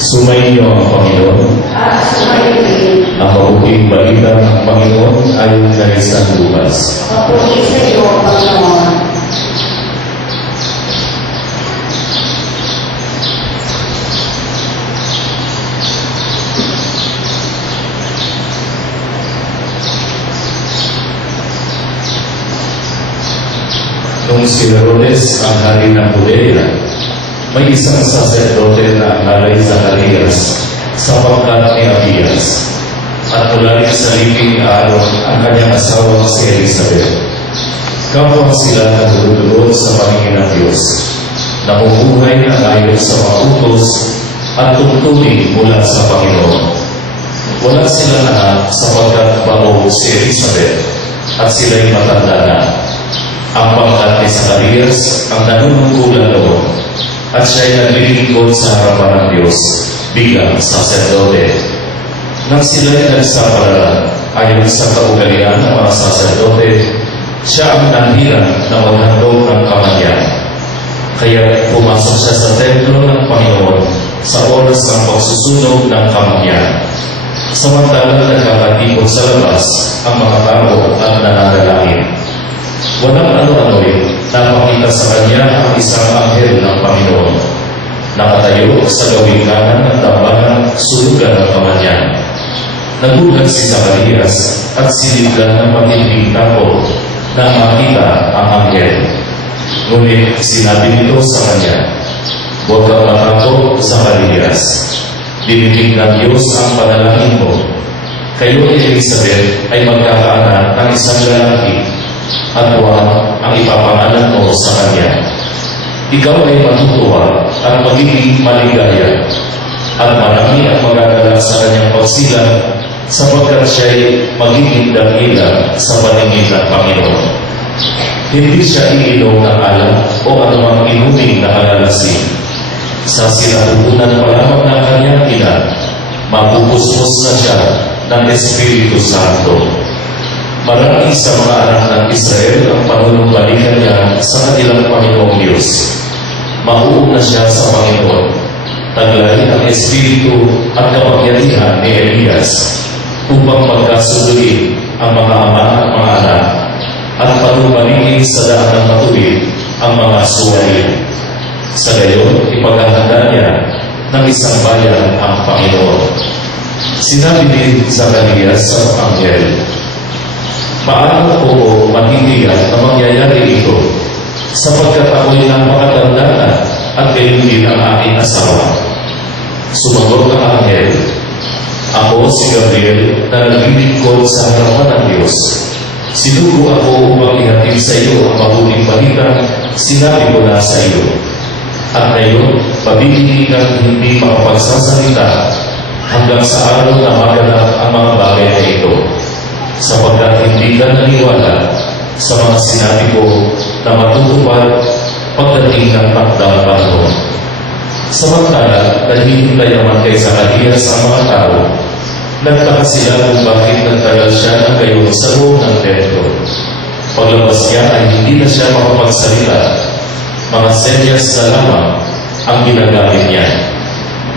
Sumainyo ang Panginoon. At sumainyo din. Ang mabuting balita ng Panginoon ayon kay San Lucas. Mabuti sa iyo, Panginoon. Nung si Herodes ang hari ng Judea, may isang saserdote na alay Zacarias sa pangkat ni Abias, at mula rin sa libing Aaron ang kanyang asawa si Elizabeth. Kapwa sila nagdudulod sa paningin ng Diyos, namumuhay na ayon sa mga utos at tungtuling mula sa Panginoon. Wala sila lahat sapagkat bago si Elizabeth at sila'y matanda na. Ang pangkat ni Zacarias ang nanunungkulan noon, at siya'y naglilingkod sa harapan ng Diyos bilang saserdote. Nang sila'y nagsapalaran ayon sa kaugalian ng mga saserdote, siya ang nanghirang na maghandog ng kamanyan. Kaya pumasok siya sa templo ng Panginoon sa oras ng pagsusunog ng kamanyan. Samantalang nagkakatipon sa labas ang mga tao at nananalangin. Walang ano-ano'y napakita sa kanya ang isang anghel ng Panginoon. Nakatayo sa gawing kanan ng tambahan sulugan ng kamanyan. Nagulat si Zacarias at siniglan ng matinding takot nang makita ang anghel. Ngunit sinabi nito sa kanya, "Huwag kang matakot, Zacarias. Dininig ng Diyos ang panalangin mo. Kayo ni Elizabeth ay magkakaanak ng isang lalaki, at Juan ang ipapangalan mo sa kanya. Ikaw ay matutuwa at magiging maligaya, at marami ang magagalak sa kanyang pagsilang sapagkat siya ay magiging dakila sa paningin ng Panginoon. Hindi siya iinom ng alak o anumang inuming na kalalasing. Sa sinapupunan pa lamang ng kanyang ina, mapupusmos na siya ng Espiritu Santo. Marami sa mga anak ng Israel ang panunumbalikan niya sa kanilang Panginoong Diyos. Mauuna siya sa Panginoon. Taglay ang Espiritu at kapangyarihan ni Elias upang pagkasunduin ang mga ama at mga anak at panumbalikin sa daan ng matuwid ang mga suwain. Sa gayon, ipaghahanda niya ng isang bayan ang Panginoon. Sinabi din Zacarias sa anghel, "Paano ko matitiyak na mangyayari ito, sapagkat ako'y napakatanda na at gayon din ang aking asawa?" Sumagot ang anghel, "Ako si Gabriel na naglilingkod sa harapan ng Diyos. Sinugo ako upang ihatid sa iyo ang mabuting balitang sinabi ko na sa iyo. At ngayon, pabibigyan kang hindi makapagsasalita hanggang sa araw na maganap ang mga bagay na ito, sapagkat hindi ka naniwala sa mga sinabi ko na matutupad pagdating ng takdang panahon." Samantala, naghihintay naman kay Zacarias ang mga tao. Nagtaka sila kung bakit nagtagal siya ng gayon sa loob ng templo. Paglabas niya ay hindi na siya makapagsalita. Mga senyas na lamang ang ginagamit niya.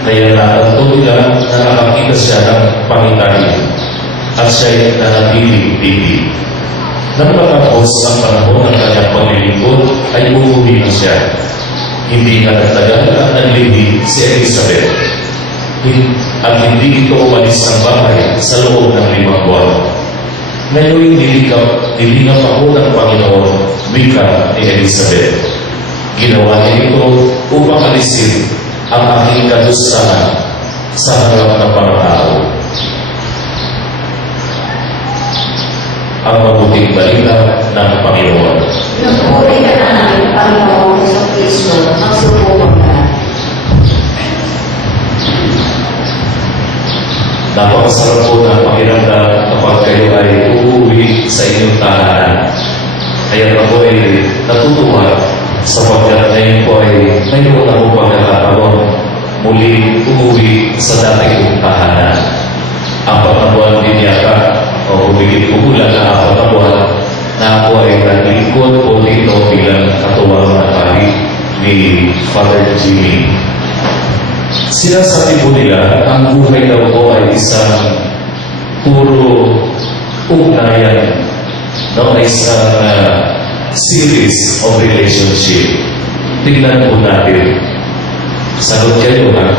Kaya natanto nila na nakakita siya ng pangitain at siya'y nanatiling titig. Nang matapos ang panahon ng kanyang paglilingkod, ay uuwi na siya. Hindi na nagtagal at naglibing si Elizabeth. At hindi ito umalis ng bahay sa loob ng 5 buwan. Ngayon nilingap ako ng Panginoon, wika ni Elizabeth. Ginawa niya ito upang alisin ang aking kadustahan sa harap ng mga tao. Ang mabuting balita ng Panginoon. Napuri ka namin, Panginoon sa Kristo, ang subukan ka. Napakasarap po ng pakiramdam kapag kayo ay uuwi sa inyong tahanan. Kaya ako ay natutuwa sapagkat ngayon po ay mayroon ako pagkakataon muli umuwi sa dati kong tahanan. Ang patabuan din yata o humigit kumulan na patabuan na ako ay naglingkod po dito bilang katuwang na pari ni Father Jimmy. Sinasabi po nila, ang buhay daw po ay isang puro ugnayan, no? Isang series of relationship. Tingnan po natin. Sagot kayo, ha?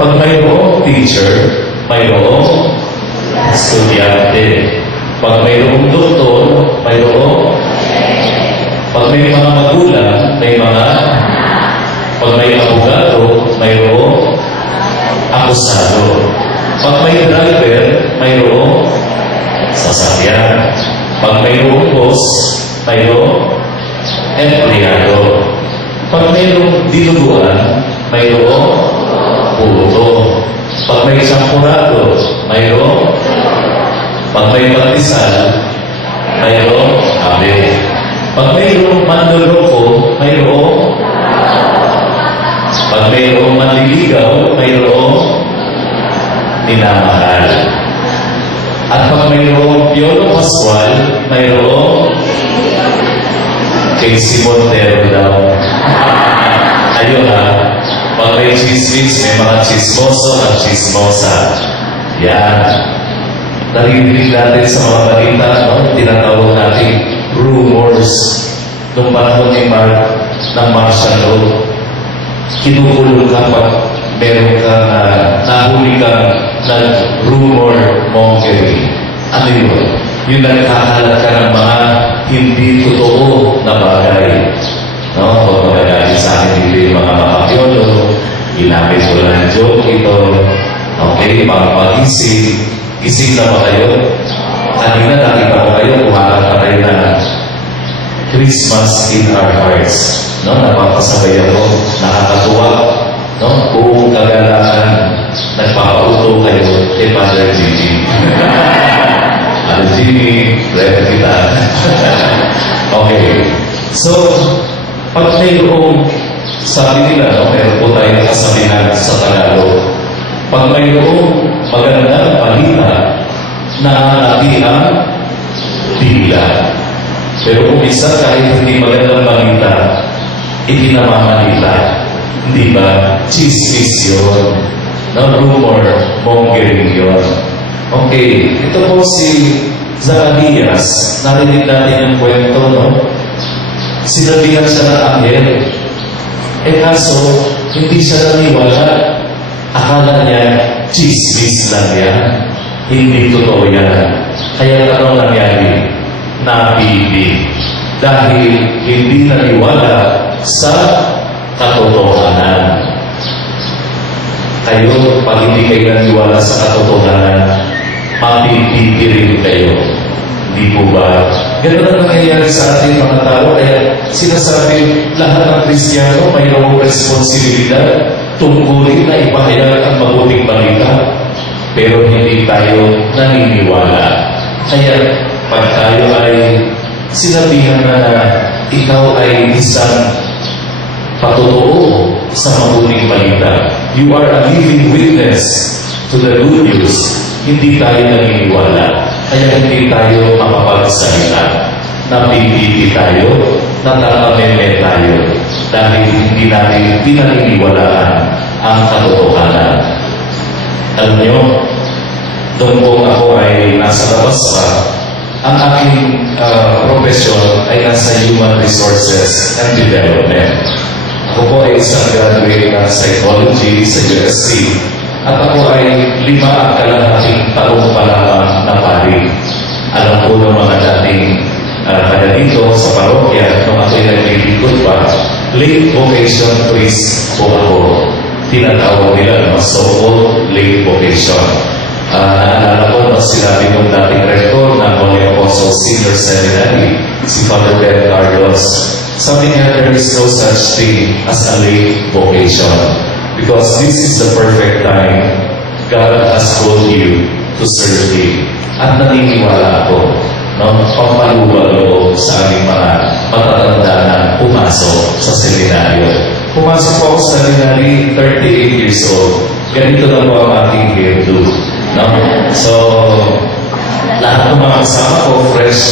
Pag mayroong teacher, mayroong estudyante. Pag mayroong doktor, mayroong. Pag may mga magulang, may mga. Pag may abogado, mayroong akusado. Pag may driver, mayroong sasakyan. Pag mayroong boss, mayroong empleyado. Pag mayroong dinuguan, mayroong puto. Pag may sampurado, mayroong. Pag may patisal, mayroong abe. Pag mayroong manloloko, mayroong. Pag mayroong manliligaw, mayroong minamahal. At pag mayroong Piolo Pascual, mayroong Casey Montero daw. Ayun, ha? Pag may chismis, may mga chismoso at chismosa. Yan. Narinig natin sa mga balita, no? Tinatawag natin rumors. Nung panahon ni ng martial law, kinukulong ka pag meron kang nahuli kang nag-rumor mongering. Ano yun? Yung nagkakalat ka ng mga hindi totoo na bagay. No? Kung magagaling sa akin dito yung mga makapiolo, ginamit ko lang ng joke ito. Okay, pag-ising. Ising na ba kayo? Kanina nakita ko kayo, kumakas pa kayo na Christmas in our hearts. No? Napapasabay ako, nakakatuwa. No? Buong kagalakan, nagpapauto kayo kay Father Gigi. Ano Gigi, ready kita. Okay. So, pag mayroong, sabi nila, no? Meron po tayong kasabihan sa Tagalog. Pag mayroong magandang balita, nahanapin ang bigla. Pero kung isa kahit hindi magandang balita, itinamamanila. Hindi ba? Chismis yun. No, rumor, mongering yun. Okay, ito po si Zacarias. Narinig natin yung kwento, no? Sinabihan siya ng anghel. Kaso, hindi siya naniwala. Akala niya, chismis lang yan. Hindi totoo yan. Kaya anong nangyari? Napili. Dahil hindi naniwala sa katotohanan. Kayo, pag hindi kayo naniwala sa katotohanan, mapipili kayo. Hindi po ba? Ganun ang nangyayari sa ating mga tao. Kaya sinasabi, lahat ng Kristiyano mayroong responsibilidad tungkulin na ipahayag ang mabuting balita. Pero hindi tayo naniniwala. Kaya pag tayo ay sinabihan na ikaw ay isang patotoo sa mabuting balita, you are a living witness to the good news, hindi tayo naniniwala. Kaya hindi tayo makapagsalita. Napipili tayo, natatameme tayo, dahil hindi natin pinaniniwalaan ang katotohanan. Alam nyo, doon po ako ay nasa labas pa, ang aking profesyon ay nasa Human Resources and Development. Ako po ay isang graduate ng Psychology sa USC. At ako ay 5 ang kalahating taong pa lamang na pari. Alam po ng mga dating kada dito sa parokya, nung ako'y nagbilikod pa, late vocation priest po ako. Tinatawag nila ng so-called late vocation. Naalala ko na sinabi ng dating rector ng Holy Apostles Senior Seminary, si Father Ben Carlos. Sabi niya, there is no such thing as a late vocation. Because this is the perfect time God has called you to serve Him. At naniniwala ako, no, pampaluwag loob sa aming mga matatanda na pumasok sa seminaryo. Pumasok po ako sa seminary, 38 years old. Ganito na po ang aking hairdo. No? So, lahat ng mga kasama ko, fresh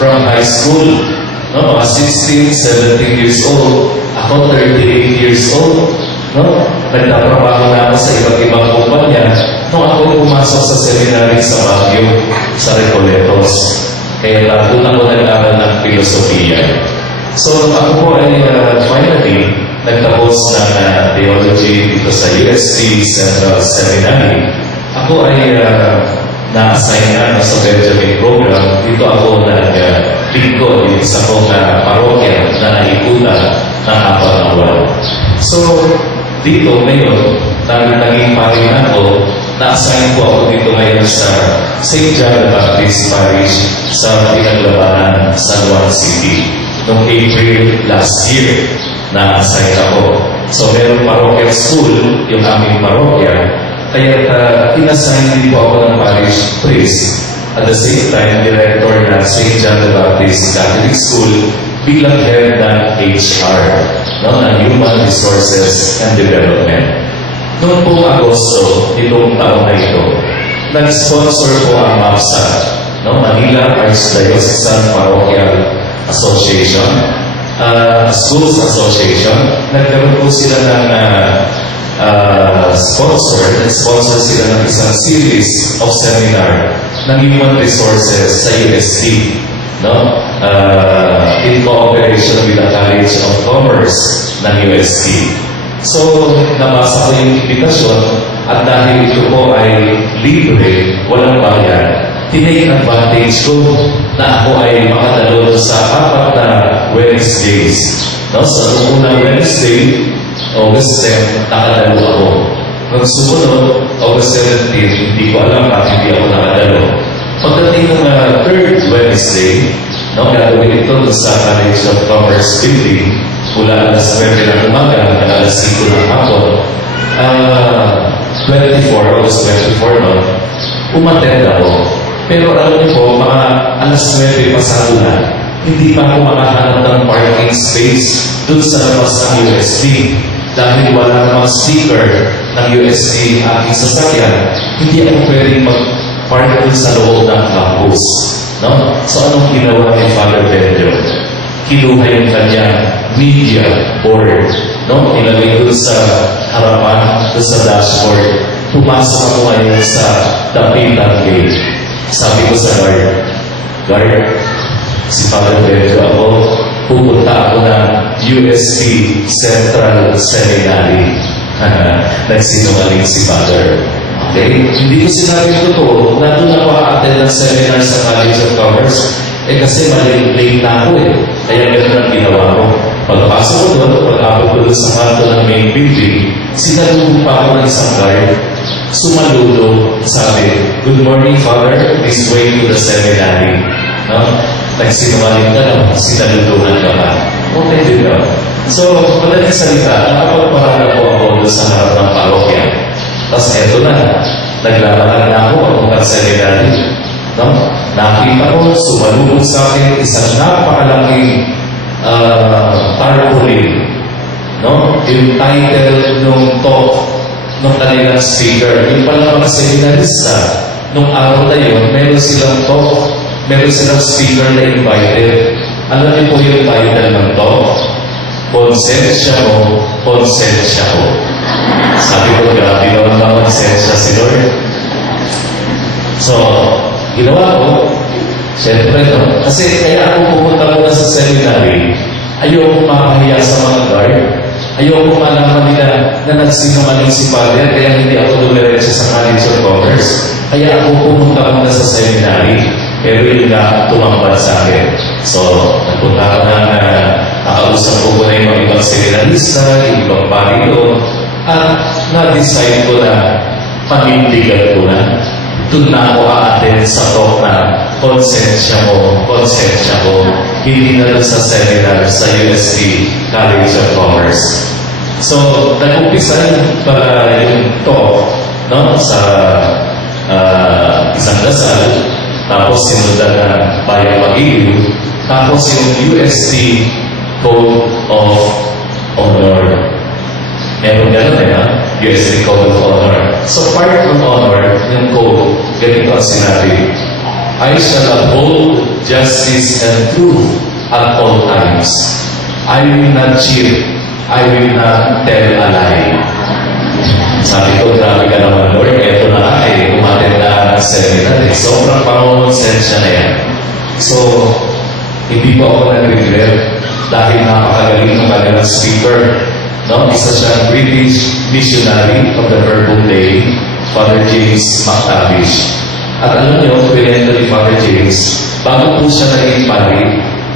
from high school. No? Mga 16, 17 years old. Ako, 38 years old. No? Nagtatrabaho na ako sa iba't ibang kumpanya nung ako pumasok sa seminary sa Baguio, sa Recoletos. Kaya doon ako nag-aral ng filosofiya. So ako po ay finally nagtapos ng theology dito sa UST Central Seminary. Ako ay na-assign na sa Benjamin Program. Dito ako nag-lingkod sa akong parokya na naikutan ng 4 na buwan. So, dito ngayon, naging parin ako, na-assign po ako dito ngayon sa St. John the Baptist Parish sa Pinaglabanan, San Juan City. Noong April last year, na-assign ako. So, merong parochial school, yung aming parokya, kaya in-assign din po ako ng parish priest. At the same time, director ng St. John the Baptist Catholic School bilang head ng HR, no, ng Human Resources and Development. Noong po Agosto, itong taon na ito, nag-sponsor po ang MAPSA, no, Manila Archdiocesan Parochial Association, Schools Association. Nagkaroon po sila ng sponsor sila ng isang series of seminar ng Human Resources sa UST, no? In cooperation with the College of Commerce ng UST. So, nabasa ko yung invitation at dahil ito po ay libre, walang bayad, tinake advantage ko na ako ay makadalo sa 4 na Wednesdays. No? Sa unang Wednesday, August 10, nakadalo ako. Pag sumunod, August 17, hindi ko alam bakit hindi ako nakadalo. Pagdating ng 3rd Wednesday, no, gagawin ito sa College of Commerce Building, mula alas 9 ng umaga hanggang alas 5 ng hapon. 24, August 24, no, umattend ako. Pero alam niyo po, mga alas 9 pasado na, hindi pa ako makahanap ng parking space dun sa labas ng UST. Dahil wala namang sticker ng UST aking sasakyan, hindi ako pwedeng mag-park dun sa loob ng campus. No? So anong ginawa ni Father Pedro? Kinuha yung kanyang media board. No? Ilagay dun sa harapan, dun sa dashboard. Pumasok ako ngayon sa Dapitan Gate. Sabi ko sa guard, si Father Pedro ako, pupunta ako ng UST Central Seminary. Nagsinungaling si Father. Okay? Hindi ko sinabi totoo. Nandun ako attend ng seminar sa College of Commerce. Kasi late na ako Kaya gano'n ang ginawa ko. Pagpasok ko doon, pag-abot ko doon sa kanto ng main building, sinalubong pa ako ng isang guard. Sumaludo, sabi, "Good morning, Father. Please wait to the seminary." No? Nagsinungaling ka lang, sinaluduhan ka pa. Okay din daw. So, madaling salita, nakapagparada po ako doon sa harap ng parokya. Tapos eto na, naglalakad na ako papuntang seminary. No? Nakita ko, sumalubog sa akin isang napakalaking tarpaulin. No? Yung title ng talk ng kanilang speaker. Yung pala mga seminarista, nung araw na yun, meron silang talk, meron silang speaker na invited. Alam niyo po yung title ng talk? Konsensya mo, konsensya ko. Sabi ko, grabe naman na konsensya si Lord. So, ginawa ko, siyempre, no? Kasi kaya ako pumunta muna sa seminary, ayoko makahiya sa mga guard, ayoko malaman nila na nagsinungaling si Father, kaya hindi ako dumiretso sa College of Commerce. Kaya ako pumunta muna sa seminary, pero yun nga tumambad sa akin. So, nagpunta ko na nakausap ko muna yung mga ibang seminarista, yung ibang pagino, at na-decide ko na panindigan ko na. Doon na ako a-attend sa talk na konsensya mo, konsensya ko. Hindi na sa seminar sa UST College of Commerce. So, nag-umpisa para yung talk, no, sa isang dasal, tapos sinundan na Bayang Magiliw, tapos yung UST Code of Honor. Meron gano'n UST Code of Honor. So part of honor ng code, ganito ang sinabi, "I shall uphold justice and truth at all times. I will not cheat I will not tell a lie. Sabi ko, grabe ka naman, Lord. Ito na nga umattend na ng seminar. Sobrang pangongonsensya na yan. So, hindi po ako nag-regret dahil napakagaling ng kanilang speaker. No? Isa siyang British missionary of the Verbum Dei, Father James McTavish. At alam niyo, pinento ni Father James, bago po siya naging pari,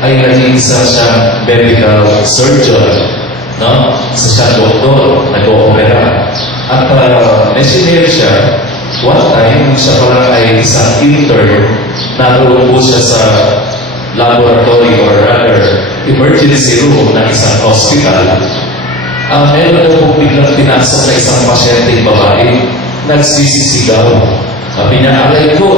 ay naging isa siyang medical surgeon. No? Isa siyang doktor, nag-o-opera. At engineer siya, one time, siya pala ay isang intern, naroon po siya sa laboratory or rather emergency room ng isang hospital. Meron po biglang pinasok na isang pasyenteng babae, nagsisisigaw. Sabi niya, aray ko,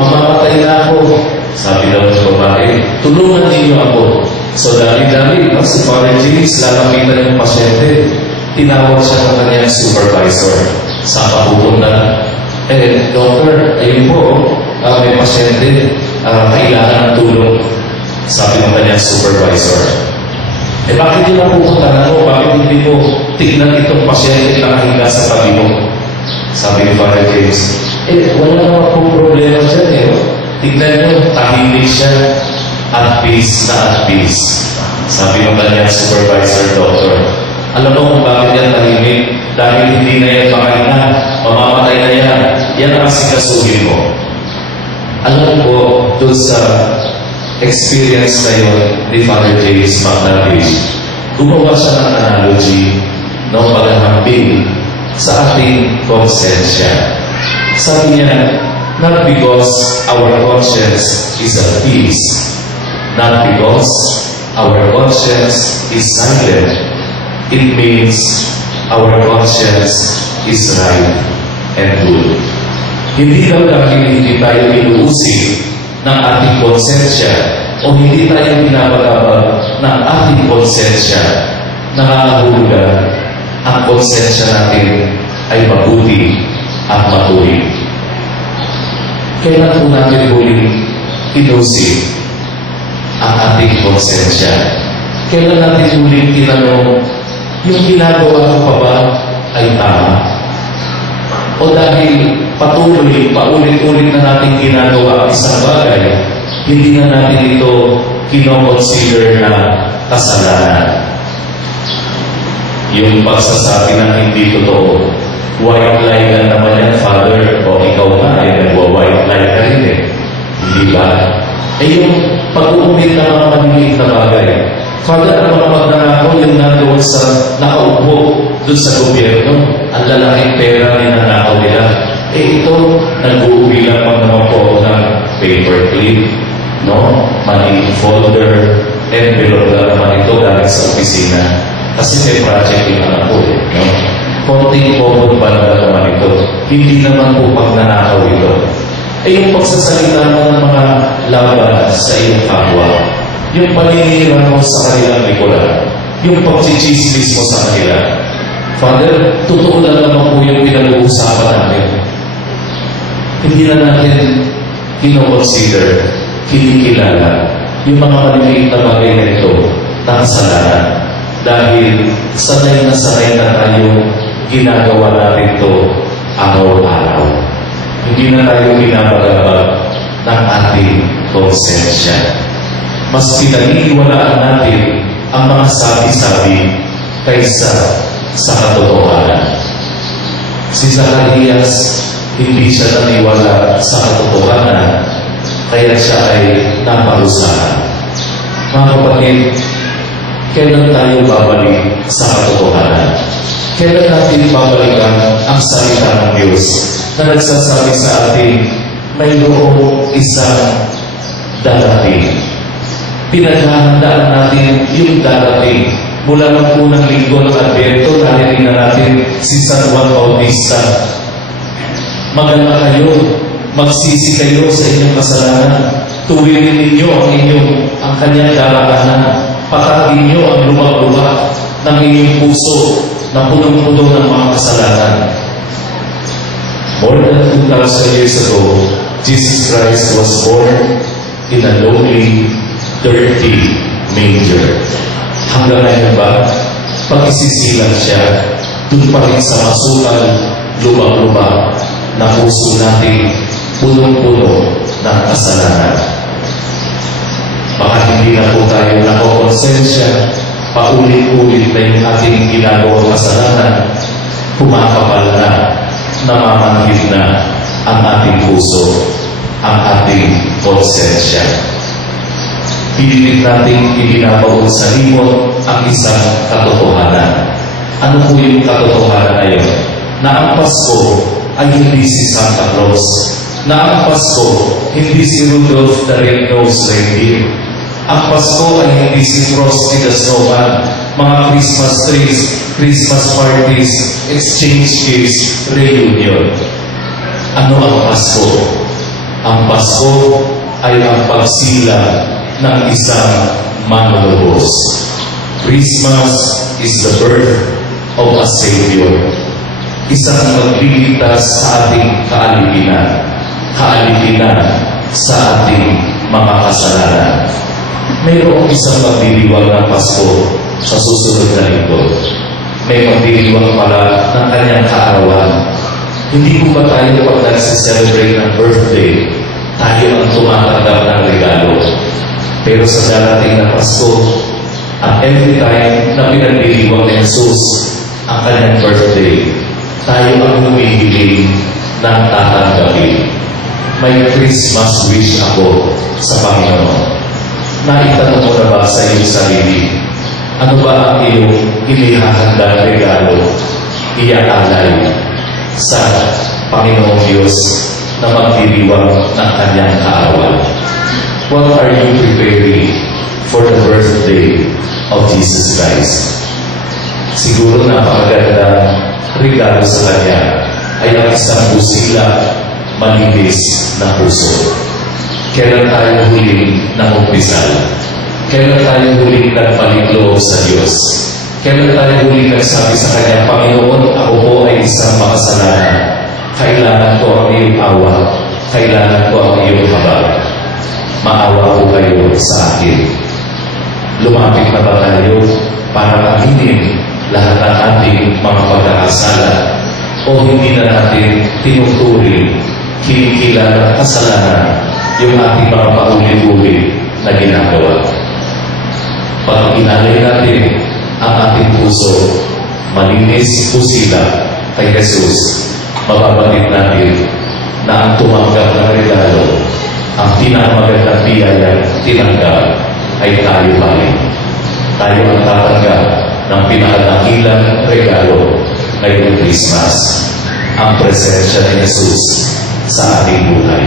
mamamatay na ako. Sabi daw ng babae, tulungan niyo ako. So dali-dali, si Father James, lalapitan yung pasyente. Tinawag siya ng kanyang supervisor. Saan ka pupunta? Doctor, ayun po, may pasyente, kailangan ng tulong. Sabi ng kanyang supervisor. Bakit hindi na pupunta mo? Bakit hindi mo tignan itong pasyente na nakahiga sa tabi mo? Sabi ni Father James, wala naman pong problema dyan Tignan nyo, tahimik siya, at peace na at peace. Sabi ng kanyang supervisor, doctor, alam mo kung bakit yan tahimik? Dahil hindi na yan makahinga, mamamatay na yan. Yan ang asikasuhin mo. Alam ko, doon sa experience na yun ni Father James McTavish, gumawa siya ng analogy ng paghahambing sa ating konsensya. Sabi niya, not because our conscience is at peace, not because our conscience is silent, it means our conscience is right and good. Hindi daw dahil hindi tayo inuusig ng ating konsensya o hindi tayo pinapagabag ng ating konsensya, nakakahulugan ang konsensya natin ay mabuti at matuwid. Kailan po natin huling inusig ang ating konsensya? Kailan natin huling tinanong, yung ginagawa ko pa ba ay tama? O dahil patuloy, paulit-ulit na natin ginagawa ang isang bagay, hindi na natin ito kinoconsider na kasalanan. Yung pagsasabi ng hindi totoo, white lie ka naman yan, Father, o ikaw nga, nagwa-white lie ka rin Hindi ba? Yung pag-uumit na mga maliliit na bagay, Father, ang mga magnanakaw yung nandoon sa nakaupo doon sa gobyerno, ang lalaking pera ni nanakaw nila. Ito, nag-uuwi lamang naman po ng paperclip, no? Money folder, envelope na naman ito galing sa opisina. Kasi may project yung anak ko, no? Konting pokot ba naman ito? Hindi naman po pagnanakaw ito. Yung pagsasalita mo ng mga laban sa iyong kapwa, yung paninira mo sa kanilang likuran, yung pagchichismis mo sa kanila. Father, totoo lang naman po yung pinag-uusapan natin. Hindi na natin kinoconsider, kinikilala yung mga maliliit na bagay na ito na kasalanan. Dahil sanay na tayo ginagawa natin ito araw-araw. Hindi na tayo pinapagabag ng ating konsensya. Mas pinag-iwalaan natin ang mga sabi-sabi kaysa sa katotohanan. Si Zacarias, hindi siya naniwala sa katotohanan, kaya siya ay naparusahan. Mga kapatid, kailan tayo babalik sa katotohanan? Kailan natin babalikan ang salita ng Diyos na nagsasabi sa atin, mayroong isang darating. Pinaghahandaan natin yung darating. Mula ng unang linggo ng Advento, narinig na natin si San Juan Bautista. Maganda kayo, magsisi kayo sa inyong kasalanan. Tuwirin ninyo ang kanyang daraanan. Patagin niyo ang lumag-lumag ng inyong puso na punong-puno ng mga kasalanan. More than 2,000 years ago, Jesus Christ was born in a lowly, dirty manger. Hanggang ngayon ba, Pag-isisilang siya, dun pa rin sa masukal, lubang-lubang na puso natin punong-puno ng kasalanan. Baka hindi na po tayo nakokonsensya, paulit-ulit na yung ating ginagawang kasalanan, kumakapal na, namamanhid na ang ating puso, ang ating konsensya. Pinilit natin ibinabaon sa limot ang isang katotohanan. Ano po yung katotohanan na yun? Na ang Pasko ay hindi si Santa Claus. Na ang Pasko hindi si Rudolph the Red-Nosed Reindeer. Ang Pasko ay hindi si Frosty the Snowman, mga Christmas trees, Christmas parties, exchange gifts, reunion. Ano ang Pasko? Ang Pasko ay ang pagsilang ng isang manlolobos. Christmas is the birth of a Savior. Isang magliligtas sa ating kaalipinan sa ating mga kasalanan. Mayroong isang magdiriwang ng Pasko sa susunod na linggo. May magdiriwang pala ng kanyang kaarawan. Hindi po ba tayo pag nagsi-celebrate ng birthday, tayo ang tumatanggap ng regalo? Pero sa darating na Pasko, at every time na pinagdiriwang ni Jesus ang kanyang birthday, tayo ang humihiling ng tatanggapin. May Christmas wish ako sa Panginoon. Naitanong mo na ba sa iyong sarili? Ano ba ang iyong inihahandang regalo, iaalay sa Panginoong Diyos na magdiriwang ng kanyang kaarawan? What are you preparing for the birthday of Jesus Christ? Siguro napakagandang regalo sa Kanya ay ang isang busila, malinis na puso. Kailan tayo huling nangumpisal? Kailan tayo huling nagpalinloob sa Diyos? Kailan tayo huling nagsabi sa Kanya, Panginoon, ako po ay isang makasalanan. Kailangan ko ang iyong awa. Kailangan ko ang iyong habag. Maawa po kayo sa akin. Lumapit na ba tayo para aminin lahat ng ating mga pagkakasala o hindi na natin tinuturing, kinikilala kasalanan yung ating mga paulit-ulit na ginagawa? Pag inalay natin ang ating puso, malinis pusila kay Jesus, mababanggit natin na ang tumanggap ng regalo, ang pinakamagandang biyayang tinanggap ay tayo pa rin. Tayo ang tatanggap ng pinakadakilang regalo ngayong Christmas, ang presensya ni Jesus sa ating buhay.